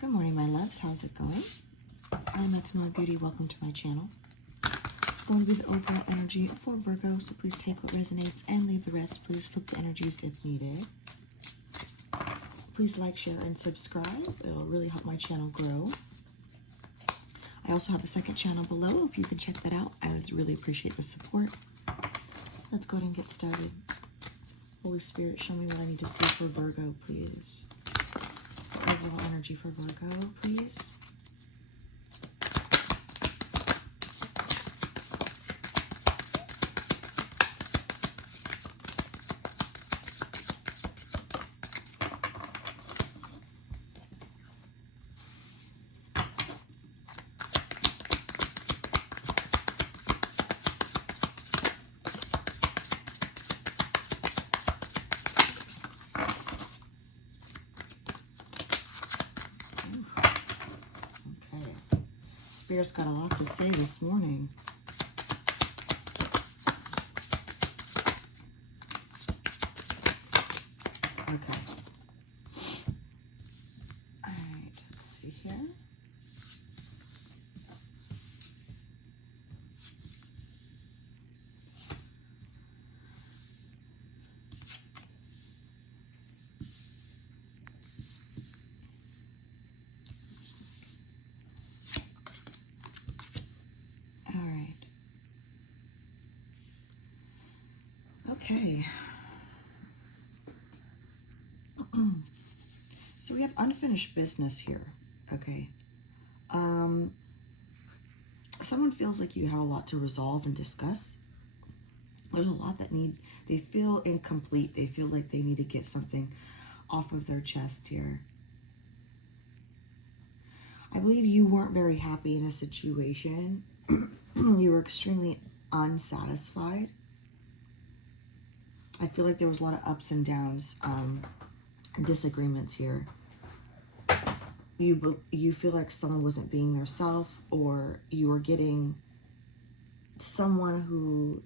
Good morning, my loves. How's it going? I'm Etsy Beauty. Welcome to my channel. It's going to be the overall energy for Virgo, so please take what resonates and leave the rest. Please flip the energies if needed. Please like, share, and subscribe. It'll really help my channel grow. I also have a second channel below. If you can check that out, I would really appreciate the support. Let's go ahead and get started. Holy Spirit, show me what I need to see for Virgo, please. Overall energy for Virgo, please. Spirit's got a lot to say this morning. Okay. All right, let's see here. Okay. So we have unfinished business here. Okay. Someone feels like you have a lot to resolve and discuss. There's a lot that they feel incomplete. They feel like they need to get something off of their chest here. I believe you weren't very happy in a situation. You were extremely unsatisfied. I feel like there was a lot of ups and downs, disagreements here. You feel like someone wasn't being their self, or you were getting someone who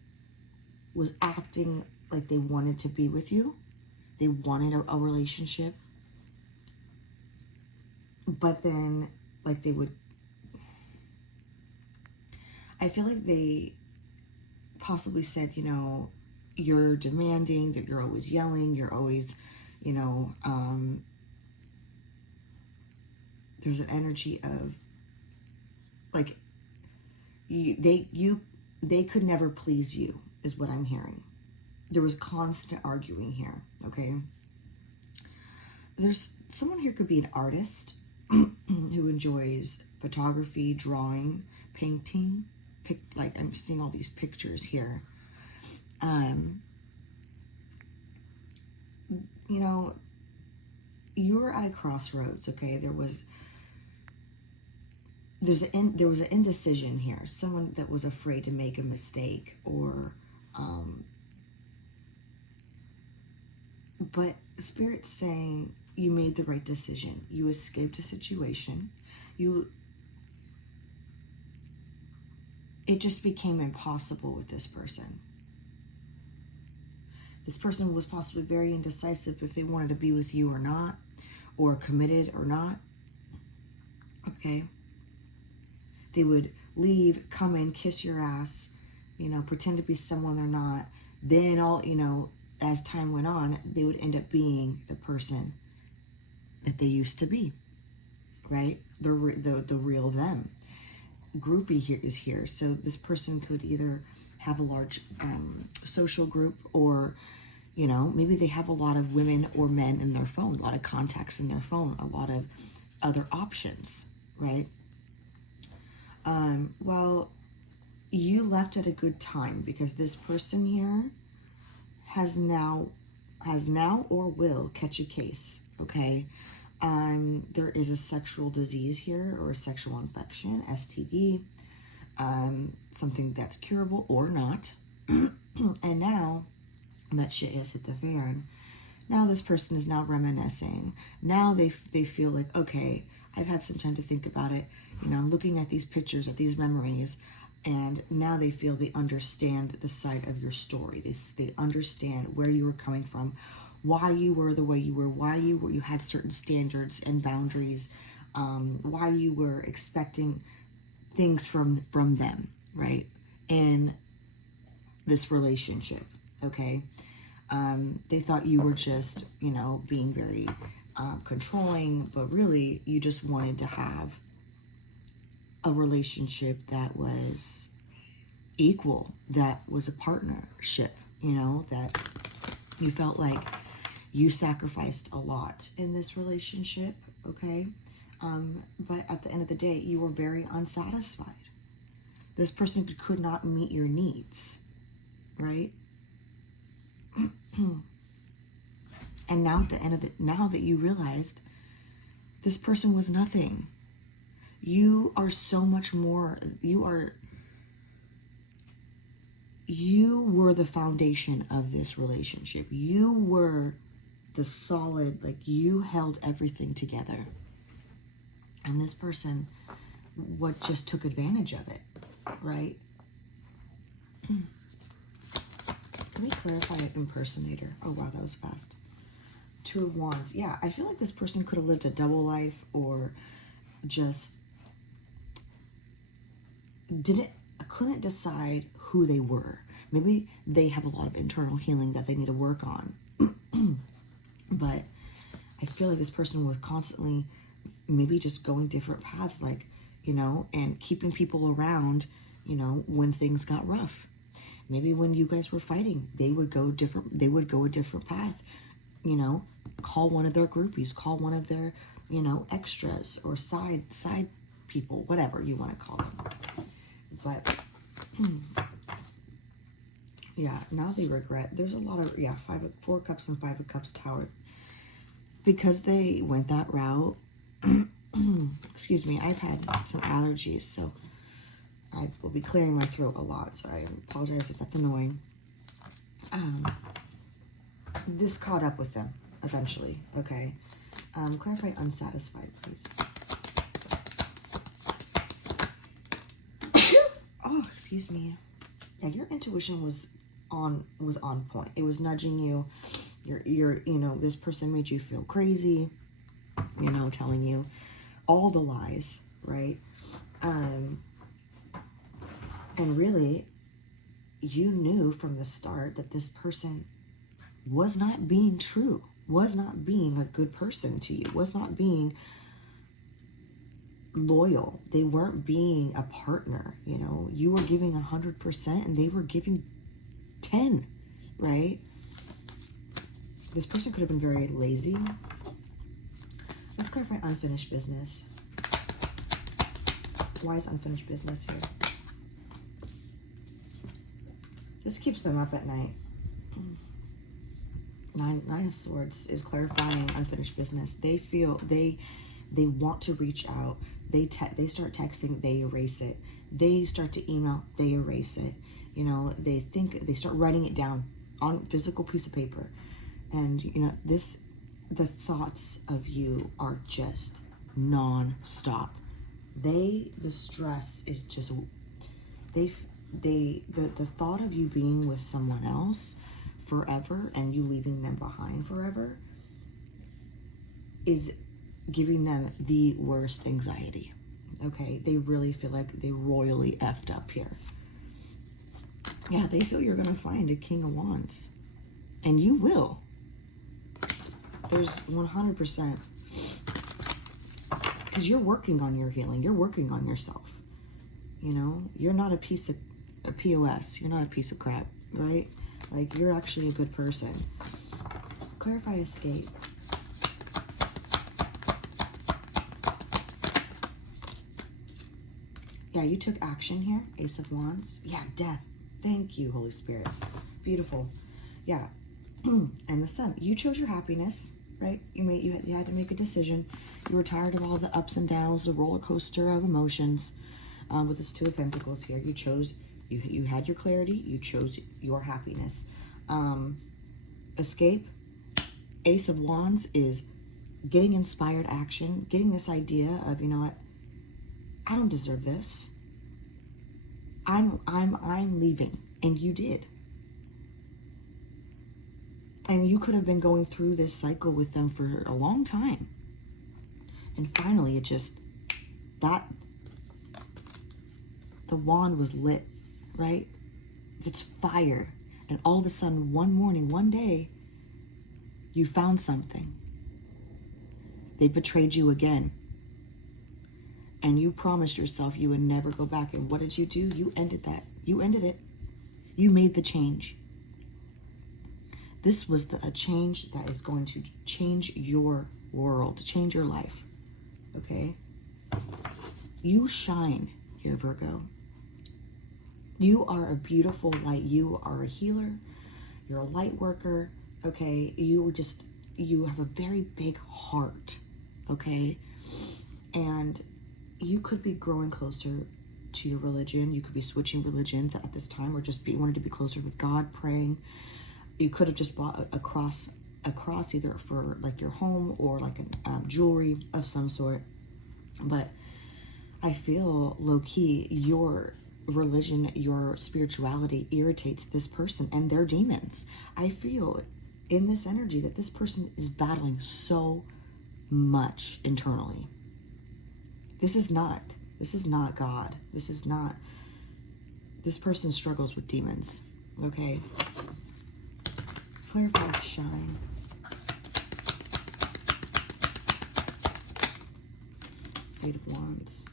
was acting like they wanted to be with you. They wanted a relationship. But then, like, I feel like they possibly said, you know, you're demanding, that you're always yelling, you're always, you know, there's an energy of like they could never please you, is what I'm hearing. There was constant arguing here. Okay, there's someone here could be an artist who enjoys photography, drawing, painting, like I'm seeing all these pictures here. You know, you were at a crossroads. Okay, there was an indecision here. Someone that was afraid to make a mistake, or but Spirit's saying you made the right decision. You escaped a situation. It just became impossible with this person. This person was possibly very indecisive if they wanted to be with you or not, or committed or not. Okay. They would leave, come in, kiss your ass, you know, pretend to be someone they're not. Then as time went on, they would end up being the person that they used to be, right? The real them. Groupie here is here. So this person could either have a large social group, or, you know, maybe they have a lot of women or men in their phone, a lot of contacts in their phone, a lot of other options, right? Well, you left at a good time, because this person here has now or will catch a case. Okay. There is a sexual disease here, or a sexual infection, STD, something that's curable or not. And now that shit has hit the fan, now this person is now reminiscing. Now they feel like, okay, I've had some time to think about it. You know, I'm looking at these pictures, at these memories, and now they feel they understand the side of your story. They understand where you were coming from, why you were the way you were, why you had certain standards and boundaries, why you were expecting things from them, right? In this relationship, okay? They thought you were just, being very controlling, but really you just wanted to have a relationship that was equal, that was a partnership, that you felt like you sacrificed a lot in this relationship, okay? But at the end of the day, you were very unsatisfied. This person could not meet your needs, right? And now at the end of now that you realized this person was nothing, you are so much more. You were the foundation of this relationship. You were the solid, you held everything together. And this person just took advantage of it, right? Let me clarify an impersonator. Oh, wow, that was fast. Two of Wands. Yeah, I feel like this person could have lived a double life, or just couldn't decide who they were. Maybe they have a lot of internal healing that they need to work on. But I feel like this person was constantly maybe just going different paths, and keeping people around, when things got rough. Maybe when you guys were fighting, they would go a different path, call one of their groupies, call one of their, extras or side people, whatever you want to call them. But yeah, now they regret. There's a lot of, 4 Cups and 5 of Cups Tower. Because they went that route, excuse me, I've had some allergies, so I will be clearing my throat a lot, so I apologize if that's annoying. This caught up with them eventually, okay? Clarify unsatisfied, please. Oh, excuse me. Yeah, your intuition was on point. It was nudging you. You're this person made you feel crazy, telling you all the lies, right? And really, you knew from the start that this person was not being true, was not being a good person to you, was not being loyal. They weren't being a partner, you were giving 100% and they were giving 10, right? This person could have been very lazy. Let's clarify unfinished business. Why is unfinished business here? This keeps them up at night. Nine of Swords is clarifying unfinished business. They feel they want to reach out. They start texting, they erase it. They start to email, they erase it. They start writing it down on physical piece of paper. And the thoughts of you are just non-stop. The stress is just, the thought of you being with someone else forever and you leaving them behind forever is giving them the worst anxiety. Okay, they really feel like they royally effed up here. Yeah, they feel you're gonna find a King of Wands, and you will. There's 100%, because you're working on your healing. You're working on yourself. You're not a POS. You're not a piece of crap, right? You're actually a good person. Clarify escape. Yeah, you took action here. Ace of Wands. Yeah, death. Thank you, Holy Spirit. Beautiful. Yeah. And the Sun. You chose your happiness, right? You had to make a decision. You were tired of all the ups and downs, the roller coaster of emotions. With this Two of Pentacles here, you chose, you had your clarity, you chose your happiness. Escape. Ace of Wands is getting inspired action, getting this idea of, you know what, I don't deserve this. I'm leaving, and you did. And you could have been going through this cycle with them for a long time. And finally, the wand was lit, right? It's fire. And all of a sudden, one morning, one day, you found something. They betrayed you again. And you promised yourself you would never go back. And what did you do? You ended that. You ended it. You made the change. This was a change that is going to change your world, change your life. Okay? You shine here, Virgo. You are a beautiful light. You are a healer. You're a light worker. Okay? You have a very big heart. Okay? And you could be growing closer to your religion. You could be switching religions at this time, or just wanted to be closer with God, praying. You could have just bought a cross either for like your home or like jewelry of some sort. But I feel low-key your religion, your spirituality irritates this person and their demons. I feel in this energy that this person is battling so much internally. This is not God. This person struggles with demons. Okay. Clarify, shine. Eight of Wands.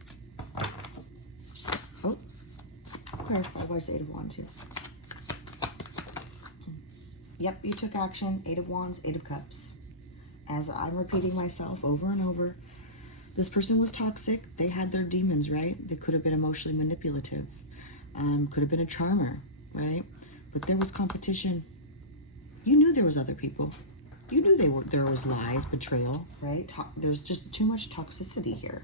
Oh. Clarify, why is Eight of Wands here? Yep, you took action. Eight of Wands, Eight of Cups. As I'm repeating myself over and over, this person was toxic. They had their demons, right? They could have been emotionally manipulative. Could have been a charmer, right? But there was competition. You knew there was other people. You knew there was lies, betrayal, right? There's just too much toxicity here.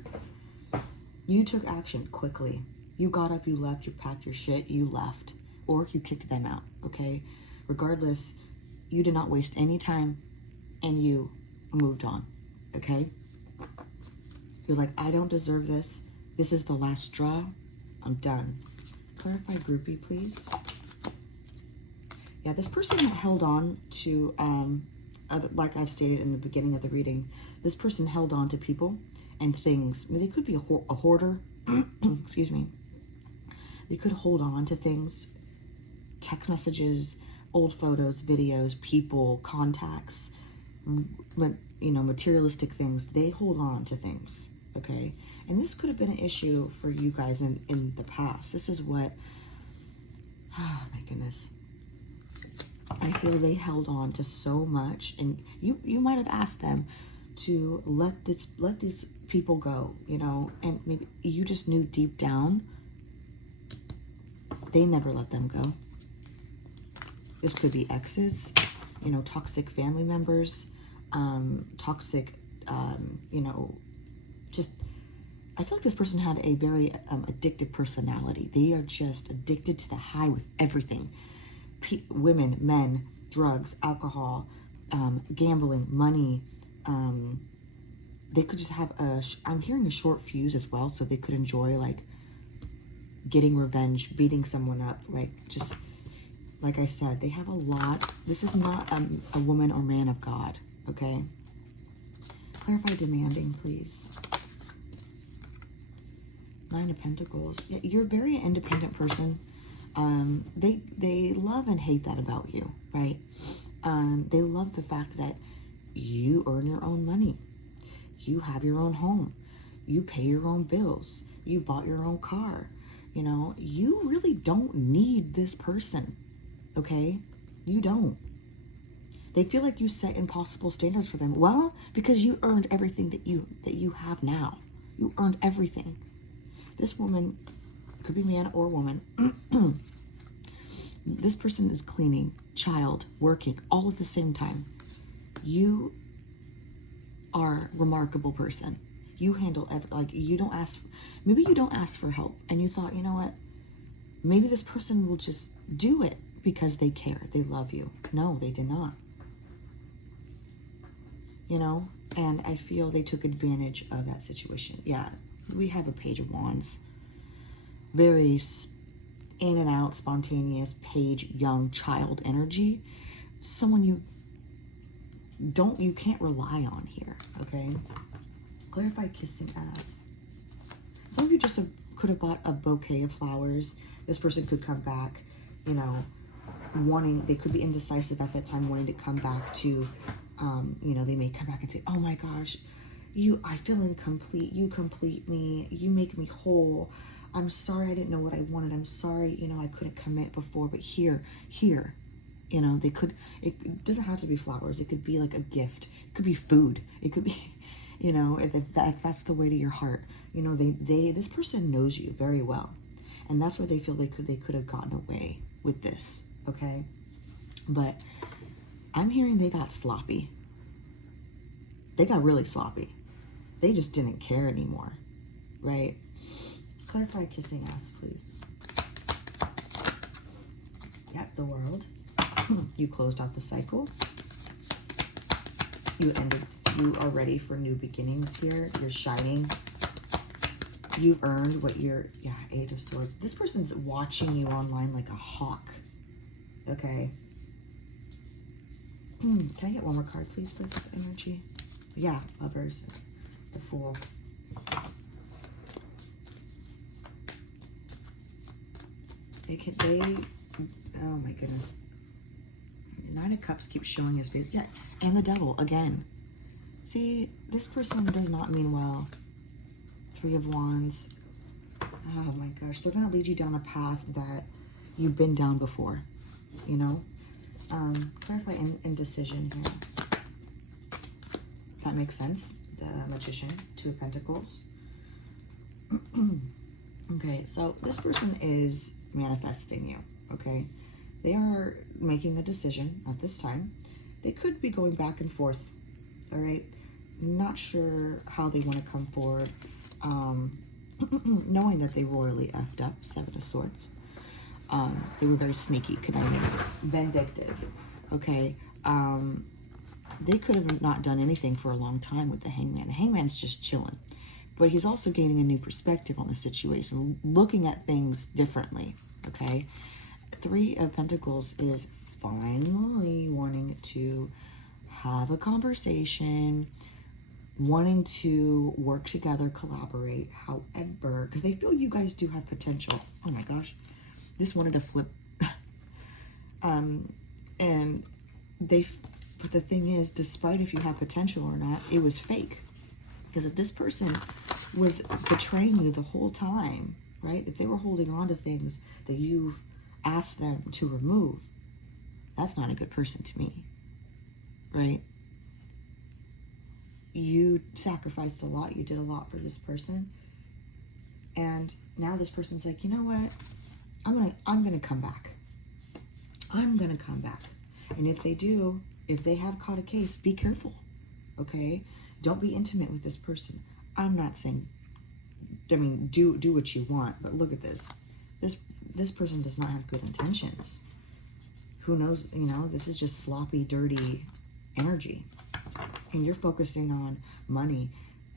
You took action quickly. You got up, you left, you packed your shit, you left. Or you kicked them out, okay? Regardless, you did not waste any time and you moved on, okay? You're like, I don't deserve this. This is the last straw. I'm done. Clarify groupie, please. Yeah, this person held on to, like I've stated in the beginning of the reading, this person held on to people and things. I mean, they could be a hoarder. Excuse me. They could hold on to things, text messages, old photos, videos, people, contacts, materialistic things. They hold on to things. Okay, and this could have been an issue for you guys in the past. This is what, oh my goodness. I feel they held on to so much, and you might have asked them to let these people go, and maybe you just knew deep down they never let them go. This could be exes, toxic family members, toxic, just, I feel like this person had a very addictive personality. They are just addicted to the high with everything. Women, men, drugs, alcohol, gambling, money. They could just have I'm hearing a short fuse as well, so they could enjoy like getting revenge, beating someone up, just like I said, they have a lot. This is not a woman or man of God, okay? Clarify demanding, please. Nine of Pentacles. Yeah, you're a very independent person. They love and hate that about you, right? They love the fact that you earn your own money. You have your own home. You pay your own bills. You bought your own car. You really don't need this person, okay? You don't. They feel like you set impossible standards for them. Well, because you earned everything that you have now. You earned everything. This woman, could be man or woman, this person is cleaning, child, working, all at the same time. You are a remarkable person. You handle you don't ask, maybe you don't ask for help, and you thought, you know what, maybe this person will just do it because they care, they love you. No, they did not. And I feel they took advantage of that situation. Yeah, we have a Page of Wands. Very in and out, spontaneous, page, young, child energy. Someone you can't rely on here, okay? Clarify kissing ass. Some of you just could have bought a bouquet of flowers. This person could come back, you know, they could be indecisive at that time, wanting to come back to, you know, they may come back and say, oh my gosh, I feel incomplete. You complete me. You make me whole. I'm sorry I didn't know what I wanted. I'm sorry, you know, I couldn't commit before, but here, you know, it doesn't have to be flowers. It could be like a gift. It could be food. It could be, you know, if that's the way to your heart. You know, this person knows you very well. And that's where they feel they could have gotten away with this, okay? But I'm hearing they got sloppy. They got really sloppy. They just didn't care anymore, right? Clarify kissing ass, please. Yep, the World. You closed out the cycle. You are ready for new beginnings here. You're shining. You've earned what you're, Eight of Swords. This person's watching you online like a hawk, okay? Can I get one more card, please, for the energy? Yeah, Lovers, the Fool. Oh my goodness. Nine of Cups keeps showing his face. Yeah, and the Devil again. See, this person does not mean well. Three of Wands. Oh my gosh, they're going to lead you down a path that you've been down before, you know? Clarify indecision here. That makes sense. The Magician, Two of Pentacles. Okay, so this person is manifesting you, okay? They are making a decision at this time. They could be going back and forth, all right? Not sure how they want to come forward. Knowing that they royally effed up, Seven of Swords. They were very sneaky, conniving, vindictive, okay? They could have not done anything for a long time with the Hangman. The Hangman's just chilling. But he's also gaining a new perspective on the situation, looking at things differently, okay? Three of Pentacles is finally wanting to have a conversation, wanting to work together, collaborate, however, because they feel you guys do have potential. Oh my gosh. This wanted to flip. But the thing is, despite if you have potential or not, it was fake. Because if this person was betraying you the whole time, right? If they were holding on to things that you've asked them to remove, that's not a good person to me, right? You sacrificed a lot. You did a lot for this person. And now this person's like, you know what? I'm gonna come back. I'm gonna come back. And if they do, if they have caught a case, be careful, okay? Don't be intimate with this person. I'm not saying, I mean, do what you want, but look at this. This person does not have good intentions. Who knows, you know, this is just sloppy, dirty energy. And you're focusing on money.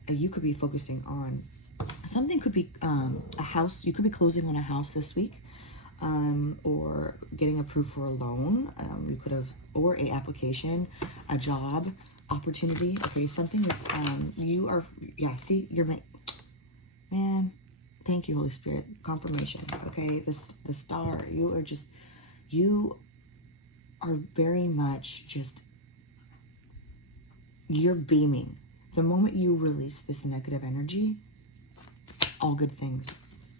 You could be focusing on, something could be a house. You could be closing on a house this week. Or getting approved for a loan. You could have, or a application, a job opportunity. Okay, something is, you are, yeah, see, you're, man, thank you, Holy Spirit, confirmation. Okay, the star, you are very much just, you're beaming. The moment you release this negative energy, all good things.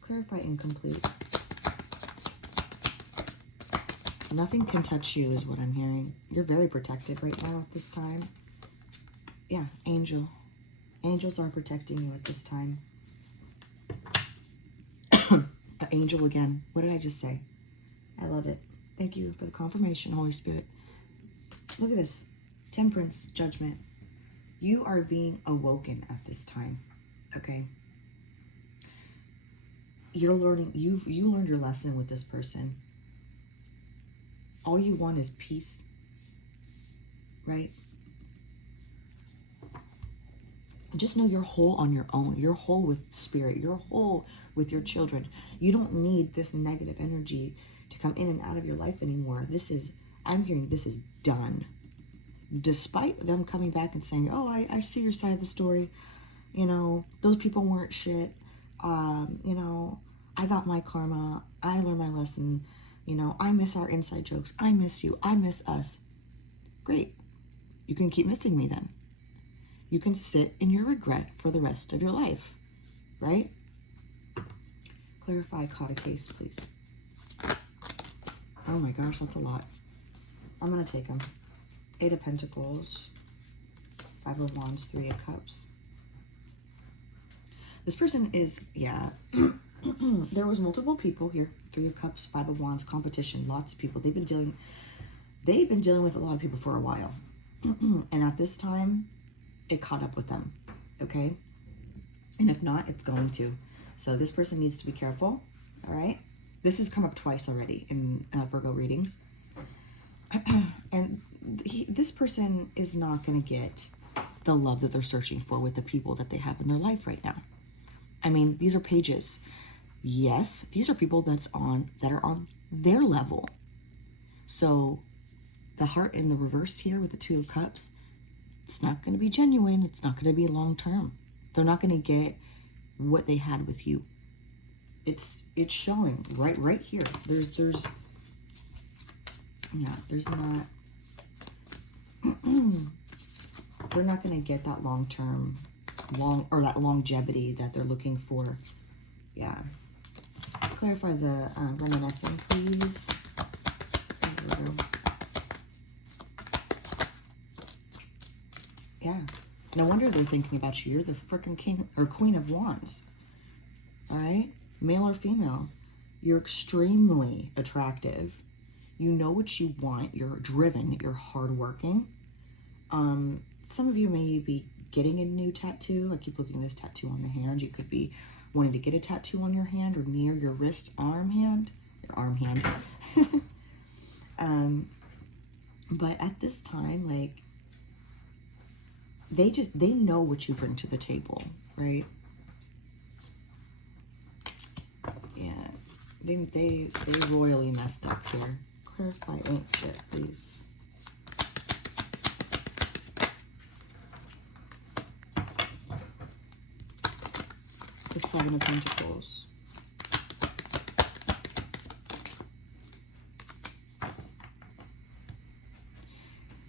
Clarify incomplete. Nothing can touch you is what I'm hearing. You're very protected right now at this time. Yeah, angel. Angels are protecting you at this time. Angel again. What did I just say? I love it. Thank you for the confirmation, Holy Spirit. Look at this. Temperance, Judgment. You are being awoken at this time. Okay? You're learning. You learned your lesson with this person. All you want is peace, right? Just know you're whole on your own. You're whole with spirit. You're whole with your children. You don't need this negative energy to come in and out of your life anymore. I'm hearing this is done. Despite them coming back and saying, oh, I see your side of the story. You know, those people weren't shit. You know, I got my karma. I learned my lesson. You know, I miss our inside jokes. I miss you. I miss us. Great. You can keep missing me then. You can sit in your regret for the rest of your life, right? Clarify caught a case, please. Oh my gosh, that's a lot. I'm going to take them. 8 of Pentacles, 5 of Wands, 3 of Cups. This person is, yeah, there was multiple people here. 3 of Cups, 5 of Wands, competition, lots of people. They've been dealing with a lot of people for a while. And at this time, it caught up with them, okay? And if not, it's going to. So this person needs to be careful, all right? This has come up twice already in Virgo readings. And this person is not going to get the love that they're searching for with the people that they have in their life right now. I mean, these are pages. Yes, these are people that are on their level. So the heart in the reverse here with the 2 of Cups, it's not going to be genuine. It's not going to be long term. They're not going to get what they had with you. It's showing right here. There's not they're not going to get that that longevity that they're looking for. Yeah. Clarify the reminiscing, please. There we go. Yeah. No wonder they're thinking about you. You're the freaking king or queen of wands. All right? Male or female. You're extremely attractive. You know what you want. You're driven. You're hardworking. Some of you may be getting a new tattoo. I keep looking at this tattoo on the hand. You could be wanting to get a tattoo on your hand or near your wrist, arm hand. Your arm hand. But at this time, like, they know what you bring to the table, right? Yeah, they royally messed up here. Clarify ink shit, please. The 7 of Pentacles.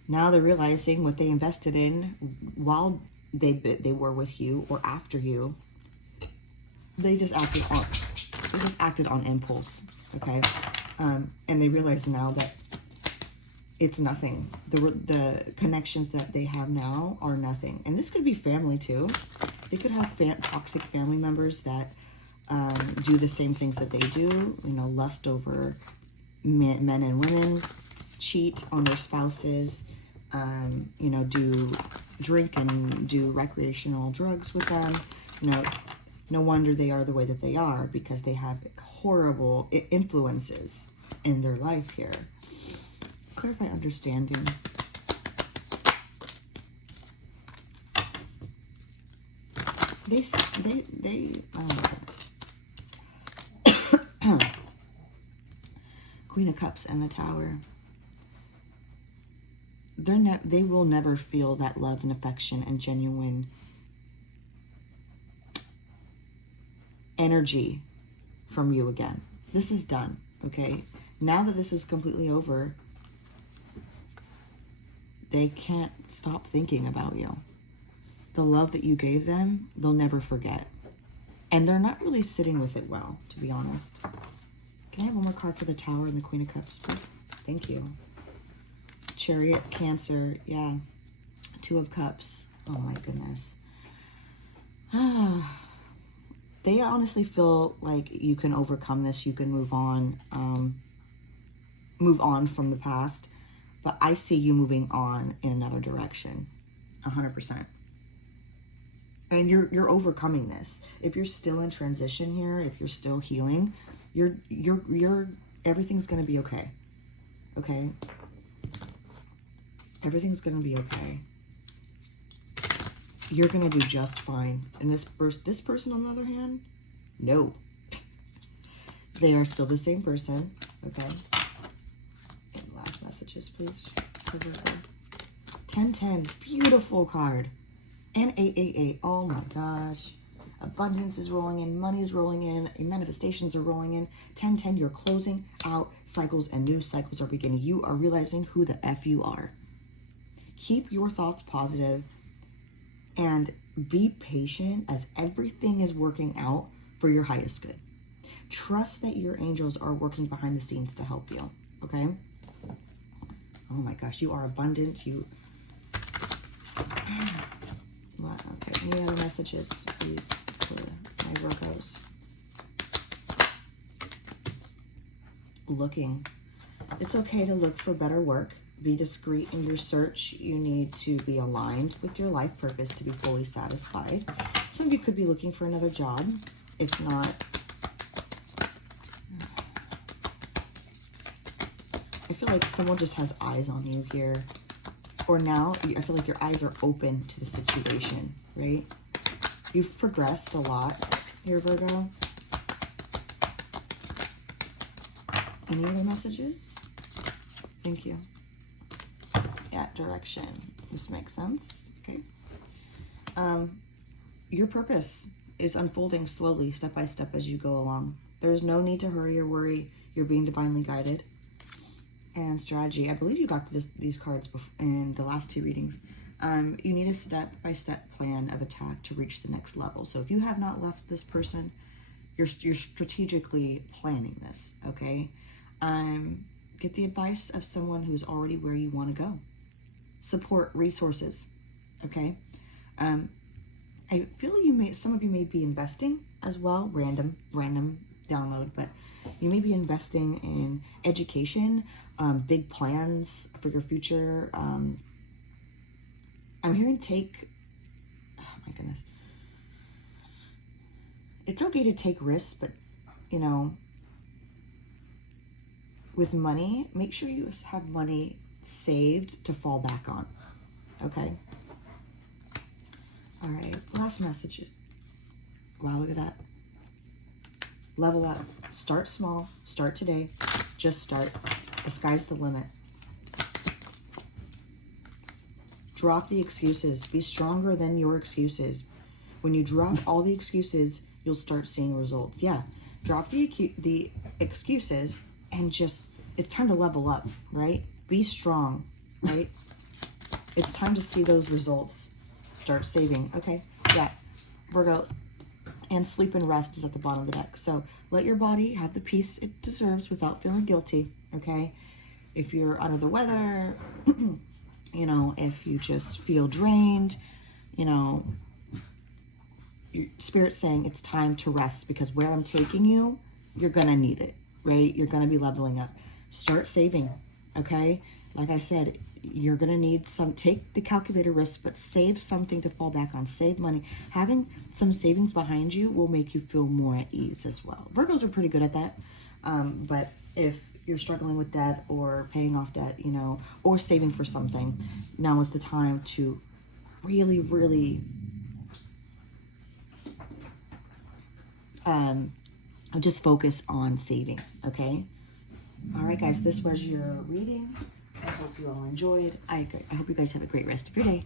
Now they're realizing what they invested in while they were with you or after you. They just acted on impulse, okay? And they realize now that it's nothing. The connections that they have now are nothing. And this could be family too. They could have toxic family members that do the same things that they do. You know, lust over men and women, cheat on their spouses, you know, do drink and do recreational drugs with them. You know, no wonder they are the way that they are, because they have horrible influences in their life here. Clarify understanding. Queen of Cups and the Tower. They will never feel that love and affection and genuine energy from you again. This is done, okay? Now that this is completely over, they can't stop thinking about you. The love that you gave them, they'll never forget. And they're not really sitting with it well, to be honest. Can I have one more card for the Tower and the Queen of Cups, please? Thank you. Chariot, Cancer, yeah. 2 of Cups. Oh my goodness. They honestly feel like you can overcome this. You can move on from the past. But I see you moving on in another direction. 100%. And you're overcoming this. If you're still in transition here, if you're still healing, you're everything's gonna be okay. Okay? Everything's gonna be okay. You're gonna do just fine. And this person, on the other hand, no. They are still the same person. Okay. And last messages, please. 10-10. Beautiful card. And 888. Oh my gosh. Abundance is rolling in. Money is rolling in. Your manifestations are rolling in. 1010. You're closing out cycles and new cycles are beginning. You are realizing who the F you are. Keep your thoughts positive and be patient as everything is working out for your highest good. Trust that your angels are working behind the scenes to help you. Okay? Oh my gosh, you are abundant. You... Okay, any other messages, please, for my Virgos? Looking. It's okay to look for better work. Be discreet in your search. You need to be aligned with your life purpose to be fully satisfied. Some of you could be looking for another job. If not, I feel like someone just has eyes on you here. Or now, I feel like your eyes are open to the situation, right? You've progressed a lot here, Virgo. Any other messages? Thank you. Yeah, direction. This makes sense. Okay. Your purpose is unfolding slowly, step by step as you go along. There's no need to hurry or worry. You're being divinely guided. And strategy. I believe you got these cards in the last two readings. You need a step-by-step plan of attack to reach the next level. So if you have not left this person, you're strategically planning this, okay? Get the advice of someone who's already where you want to go. Support resources, okay? I feel some of you may be investing as well, random download, but you may be investing in education, big plans for your future. I'm hearing oh my goodness. It's okay to take risks, but, you know, with money, make sure you have money saved to fall back on, okay? All right, last message. Wow, look at that. Level up. Start small. Start today. Just start. The sky's the limit. Drop the excuses. Be stronger than your excuses. When you drop all the excuses, you'll start seeing results. Yeah, drop the excuses and just, it's time to level up, right? Be strong, right? It's time to see those results. Start saving. Okay, yeah. Virgo, and sleep and rest is at the bottom of the deck. So let your body have the peace it deserves without feeling guilty, okay? If you're under the weather, you know, if you just feel drained, you know, your spirit's saying it's time to rest because where I'm taking you, you're going to need it, right? You're going to be leveling up. Start saving, okay? Like I said, you're going to need take the calculator risk, but save something to fall back on. Save money. Having some savings behind you will make you feel more at ease as well. Virgos are pretty good at that. But if you're struggling with debt or paying off debt, you know, or saving for something, now is the time to really, really just focus on saving, okay? All right, guys, this was your reading. I hope you all enjoyed. I hope you guys have a great rest of your day.